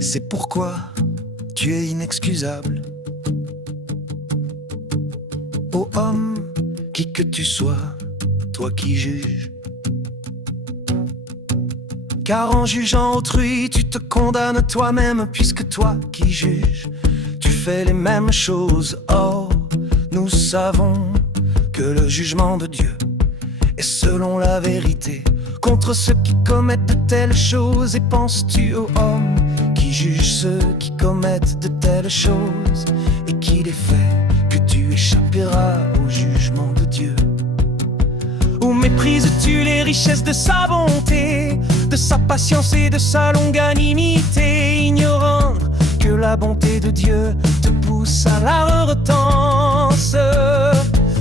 C'est pourquoi tu es inexcusable. Ô homme, qui que tu sois, toi qui juges. Car en jugeant autrui, tu te condamnes toi-même, puisque toi qui juges, tu fais les mêmes choses. Or, nous savons que le jugement de Dieu est selon la vérité contre ceux qui commettent de telles choses. Et penses-tu, ô homme, qui juge ceux qui commettent de telles choses et qui les fait, que tu échapperas au jugement de Dieu? Ou méprises-tu les richesses de sa bonté, de sa patience et de sa longanimité, ignorant que la bonté de Dieu te pousse à la repentance?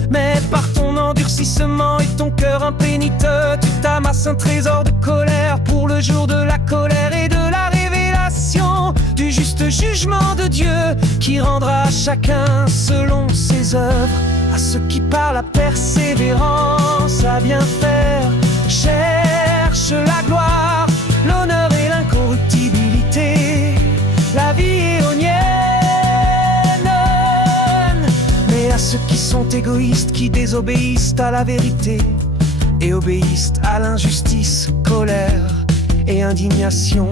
Mais par ton endurcissement et ton cœur impénitent, tu t'amasses un trésor de colère pour le jour de la colère et de la révélation du juste jugement de Dieu, qui rendra à chacun selon ses œuvres. À ceux qui par la persévérance à bien faire cherchent la gloire, l'honneur et l'incorruptibilité, la vie éonienne. Mais à ceux qui sont égoïstes, qui désobéissent à la vérité et obéissent à l'injustice, colère et indignation,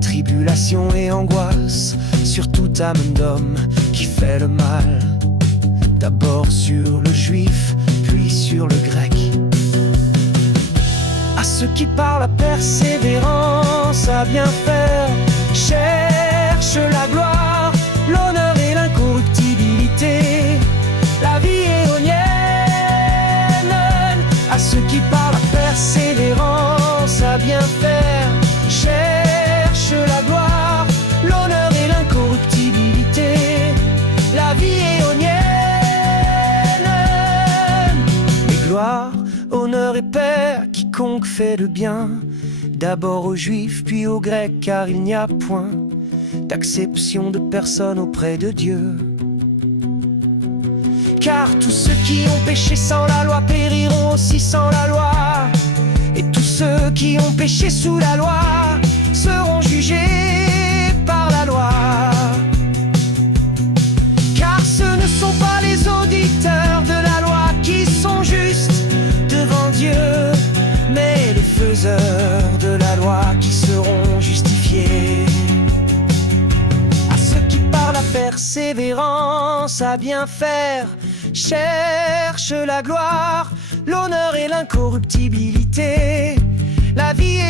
tribulation et angoisse sur toute âme d'homme qui fait le mal, d'abord sur le juif, puis sur le grec. À ceux qui par la persévérance à bien faire cherchent la gloire, l'honneur et l'incorruptibilité, la vie éonienne. À ceux qui par la persévérance à bien faire cherchent la gloire, l'honneur et l'incorruptibilité, la vie éonienne. Gloire, honneur et paix à quiconque fait le bien, d'abord aux Juifs puis aux Grecs, car il n'y a point d'acception de personne auprès de Dieu. Car tous ceux qui ont péché sans la loi périront aussi sans la loi, et tous ceux qui ont péché sous la loi seront jugés par la loi. Car ce ne sont pas les auditeurs de la loi qui sont justes devant Dieu, mais les faiseurs de la loi qui seront justifiés. À ceux qui par la persévérance à bien faire cherchent la gloire, l'honneur et l'incorruptibilité, la vie